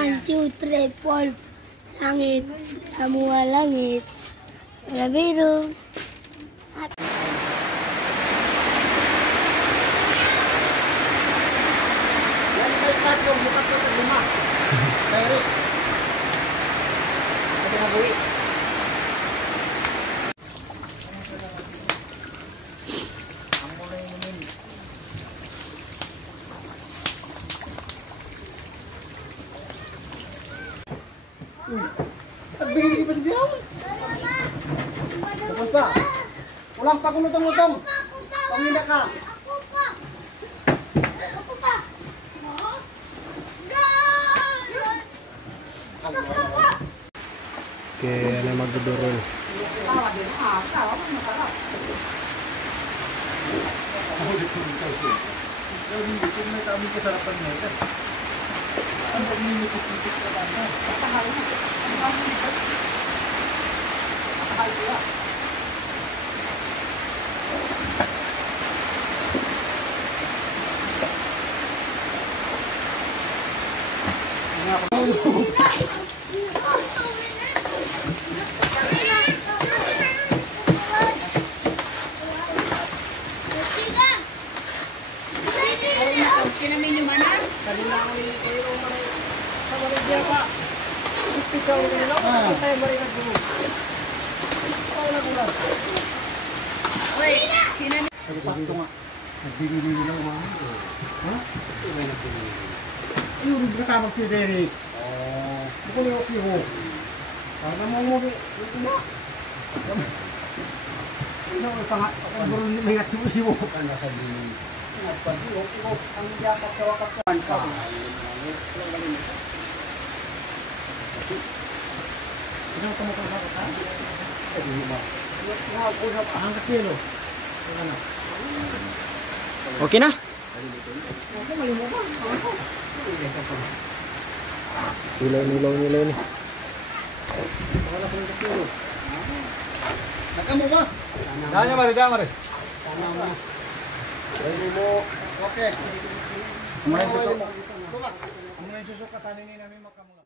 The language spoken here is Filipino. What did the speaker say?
1, 2, 3, 4. Langit. Semua langit. Warna biru. Nagbigay pa si Biyaw. Tapos pa. Ulang pa kung lutong-lutong. Pamina ka. Oke, ano magdudurol. Yung katamang si Derek. Buko na yung ko. Para mo mo ito. Ano pangat ang may nagsibo-sibo kan sa din. Nagpadiyo ko ang yakap sa wakat kan ka. Ano tamo ka ba? Hindi ba? Ako na hanggat kilo. Ano? Okay na? Nilaw ni. Nakamu ba? Danya mare. Okay. Kemarin susuk. Kung may susuk ka tanin namin makamula.